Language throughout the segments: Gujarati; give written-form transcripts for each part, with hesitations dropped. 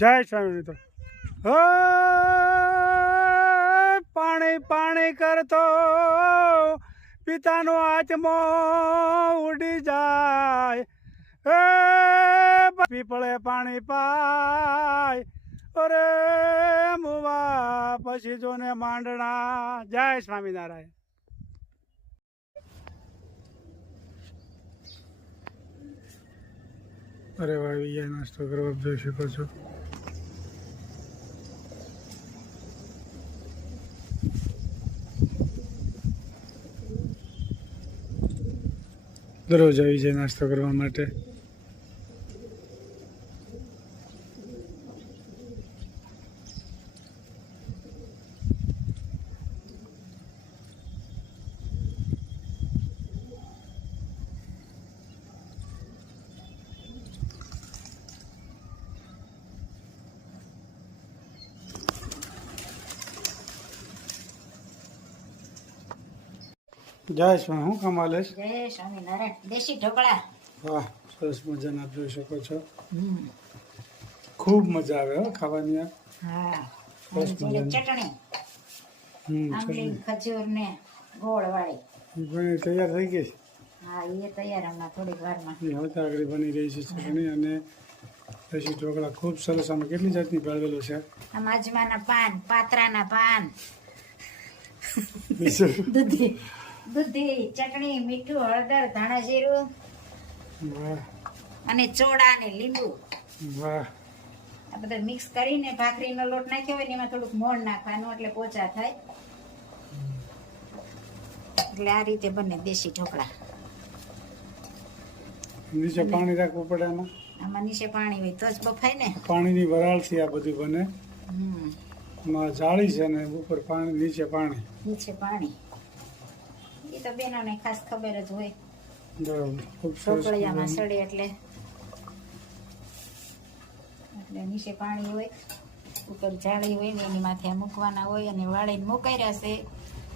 જય સ્વામી મિત્રો. હો પાણી પાણી કરતો પિતાનો આત્મો ઉડી જાય. પીપળે પાણી પાય અરે મુવા પછી જોને માંડણા. જય સ્વામિનારાયણ. અરે વાહ, નાસ્તો કરવા જોઈ શકો છો. દરરોજ આવી જાય નાસ્તો કરવા માટે. જય સ્વામી. શું કામ આલે? જય સ્વામિનારાયણ. દેશી ઢોકળા. વાહ, સરસ મજાના આપ જોઈ શકો છો. ખૂબ મજા આવે હો ખાવાની. હા, સરસ મજાની ચટણી આંબલી ખજૂર ને ગોળ વાળી બની તૈયાર થઈ ગઈ. હા, એ તૈયાર હમણાં થોડીક વારમાં. એ હવે આગળ બની રહી છે ચટણી અને દેશી ઢોકળા. ખૂબ સરસ. આમાં કેટલી જાતની ભેળવેલું છે? આમ અજમાના પાન, પાત્રાના પાન, બીજું દૂધી, ચટણી, મીઠું, હળદર, ધાણા જીરું વાહ અને ચોળા ને લીંબુ વાહ. આ બધા મિક્સ કરીને ભાખરીનો લોટ નાખ્યો હોય ને એમાં થોડુંક મોણ નાખવાનું એટલે પોચા થાય. એટલે આ રીતે બને દેશી ઢોકળા. નીચે પાણી રાખવું પડે આમાં. આમાં નીચે પાણી હોય તો જ બફાય ને. પાણીની વરાળથી આ બધું બને. હમ, એમાં જાળી છે ને ઉપર પાણી, નીચે પાણી. નીચે પાણી. એ તો બેનોને ખાસ ખબર જ હોય. બરાબર. ખૂબ સરસ. ઢોકળિયામાં સડે એટલે નીચે પાણી હોય, ઉપર જાળી હોય ને એની માથે આ મૂકવાના હોય અને વાળીને મુકાઈ રહેશે.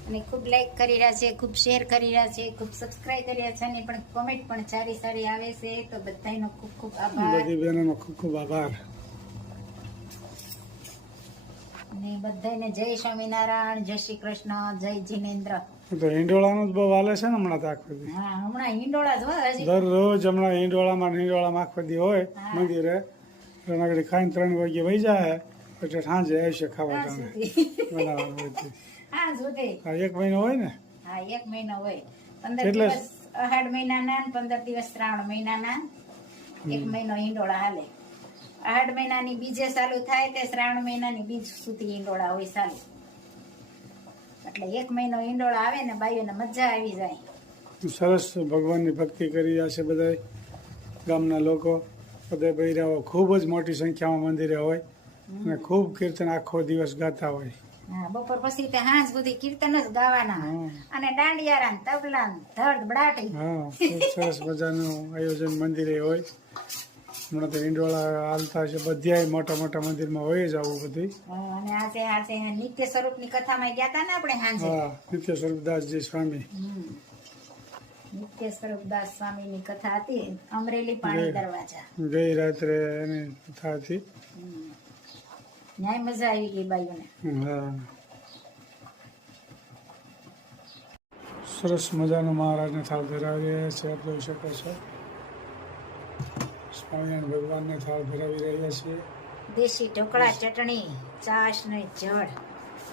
અને ખૂબ લાઈક કરી રહ્યા છે, ખૂબ શેર કરી રહ્યા છે, ખૂબ સબસ્ક્રાઇબ કરી રહ્યા છે અને પણ કોમેન્ટ પણ સારી સારી આવે છે. તો બધાનો ખૂબ ખૂબ આભાર. બધી બહેનોનો ખૂબ ખૂબ આભાર. અને બધાને જય સ્વામિનારાયણ, જય શ્રી કૃષ્ણ, જય જીનેન્દ્ર. તો હિંડોળાનું જ બહુ હાલે છે ને હમણાં તો આખો દી. હા, હમણાં હિંડોળા જ હોય હજી. દરરોજ હમણાં હિંડોળામાં આખો દી હોય મંદિરે. આગળ ખાઈને 3 વાગે વહી જાય એટલે સાંજે આવશે ખાવા ટાણે બનાવવાનું હોય તે. હા, સુધી. હા, 1 મહિનો હોય ને. હા, 1 મહિનો હોય. 15 કેટલા? દિવસ અહાડ મહિનાના ને 15 દિવસ શ્રાવણ મહિનાના. 1 મહિનો હિંડોળા હાલે. અહાડ મહિનાની બીજે ચાલુ થાય તે શ્રાવણ મહિનાની બીજ સુધી હિંડોળા હોય ચાલુ. એટલે 1 મહિનો હિંડોળા આવે ને બાઈઓને મજા આવી જાય. સરસ. ભગવાનની ભક્તિ કરી રહ્યા છે બધા ગામના લોકો. બધા બૈરાઓ ખૂબ જ મોટી સંખ્યામાં મંદિરે હોય અને ખૂબ કીર્તન આખો દિવસ ગાતા હોય. હા, બપોર પછી તે હાંજ સુધી કીર્તન જ ગાવાના અને દાંડિયારા ને તબલા ને ધડ બડાટી. હા, ખૂબ સરસ મજાનું આયોજન મંદિરે હોય. હમણાં તો હિંડોળા હાલતા છે બધા મોટા મોટા મંદિરમાં હોય જ આવું બધું. અને આજે નિત્ય સ્વરૂપની કથામાં ગયા હતા ને આપણે હાંજે. હા, નિત્ય સ્વરૂપદાસજી સ્વામી. નિત્ય સ્વરૂપદાસ સ્વામીની કથા હતી. અમરેલી પાણી દરવાજા. ગઈ રાત્રે એની કથા હતી. ન્યાય મજા આવી ગઈ બાઈઓને. હા, સરસ મજાનું મહારાજને થાળ ધરાવી રહ્યા છે આપ જોઈ શકો છો. સ્વામિનારાયણ ભગવાનને થાળ ધરાવી રહ્યા છીએ. દેશી ઢોકળા, ચટણી, છાશ ને જળ.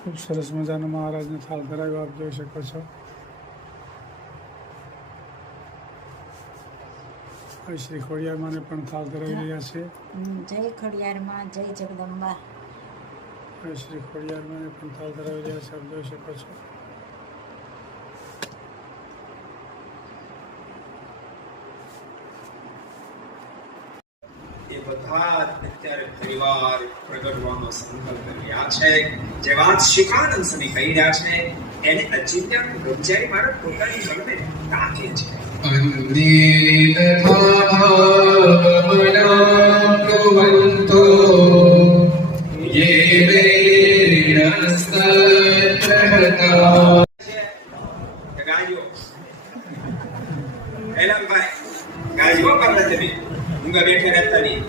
ખૂબ સરસ મજાનું મહારાજને થાળ ધરાવ્યો આપ જોઈ શકો છો. શ્રી ખોડિયારમાંને પણ થાળ ધરાવી રહ્યા છે. જય ખોડિયારમાં, જય જગદંબા. શ્રી ખોડિયારમાંને પણ થાળ ધરાવી રહ્યા છે આપ જોઈ શકો છો. એ બધા અત્યારે પરિવાર પ્રગટવાનો સંકલ્પ રહ્યા છે. જે વાત શિખાનંદ સ્વામી કહી રહ્યા છે એને અચિંત્ય સમજાય મારા પોતાની મનને તાકે છે. ગાયો ગાયો પર નથી ઊંઘા બેઠે રહેતા નહીં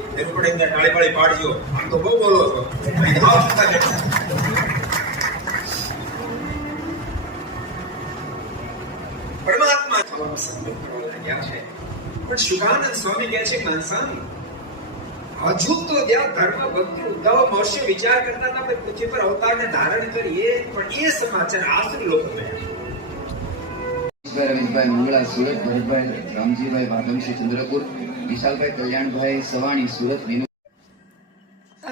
જોડે તાળી પાડી પાડજો. આમ તો બહુ બોલો છો. અહીં આવો છતાં બેઠા. પરમાત્મા થવાનો સંકલ્પ કરવા લાગ્યા છે. પણ શુકાનંદ સ્વામી કહે છે માનસામી, હજુ તો જ્યાં ધર્મ ભક્તિ ઉદ્ધવ મહર્ષિ વિચાર કરતા હતા કે પૃથ્વી પર અવતારને ધારણ કરીએ, પણ એ સમાચાર આસુરી લોકો રવિશભાઈ મંગળા સુરત, ભરતભાઈ રામજીભાઈ વાઘમસી ચંદ્રપુર, વિશાલભાઈ કલ્યાણભાઈ સવાણી સુરત, વિનુ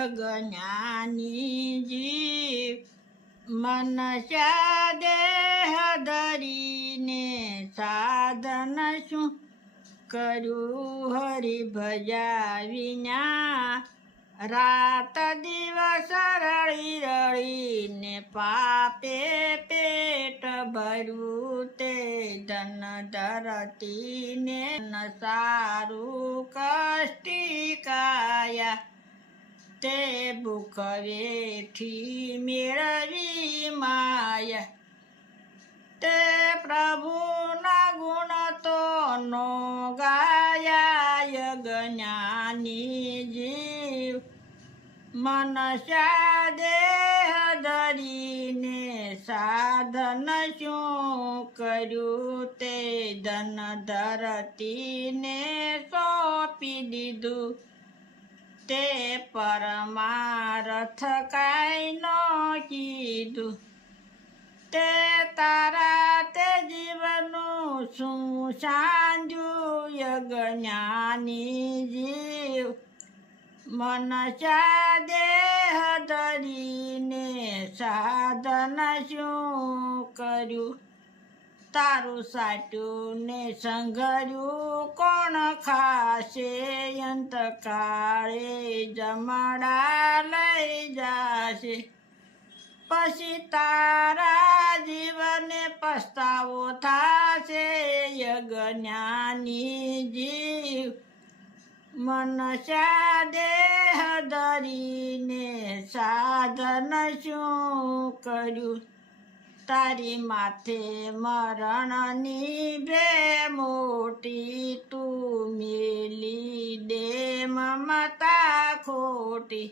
અજ્ઞાની જીવ મનસ્યા દેહ ધરીને સાધન શું કર્યું હરિ ભજા વિના, રાત દિવસ રળી રળીને પાપે પેટ ભર્યું તે ધન ધરતીને સારું કષ્ટી કાયા, તે ભૂખ વેઠી મેળવી માયા, તે પ્રભુના ગુણ તો નો ગાયા, જ્ઞાની જીવ મનસ્યા દેહ ધરીને સાધન શું કર્યું તે ધન ધરતીને સોંપી દીધું, તે પરમારથ કાંઈ નો કીધું, તે તારા તે જીવનું શું સાંજ્યું, જ્ઞાની જીવ મનસ્યા દેહ ધરીને સાધન શું કર્યું, તારું સાટ્યું ને સંઘર્યું કોણ ખાશે, અંતકાળે જમડા લઈ જાશે, પછી તારા જીવને પસ્તાવો થાશે, જ્ઞાની જીવ મનસ્યા દેહ ધરીને સાધન શું કર્યું, તારી માથે મરણની બે મોટી, તું મેલી દે મમતા ખોટી,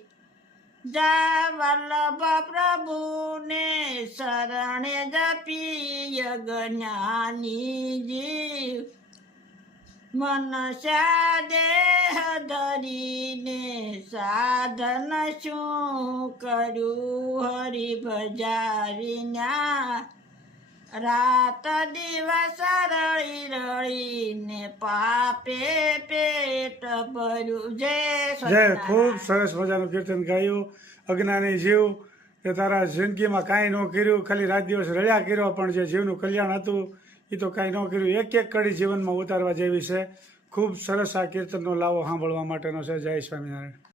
જા વલ્લભ પ્રભુને શરણે જપી, જ્ઞાની જીવ મનસ્યા દેહ ધરીને સાધન શું કર્યું હરિ ભજા વિના, રાત દિવસ રળી રળીને પાપે પેટ ભર્યું. જય ખૂબ સરસ મજાનું કીર્તન ગાયું. અજ્ઞાની જીવ તે તારા જિંદગીમાં કાંઈ ન કર્યું, ખાલી રાત દિવસ રળ્યા કર્યો, પણ જે જીવનું કલ્યાણ હતું એ તો કાંઈ ન કર્યું. એક એક કડી જીવનમાં ઉતારવા જેવી છે. ખૂબ સરસ આ કીર્તનનો લાવો સાંભળવા માટેનો છે. જય સ્વામિનારાયણ.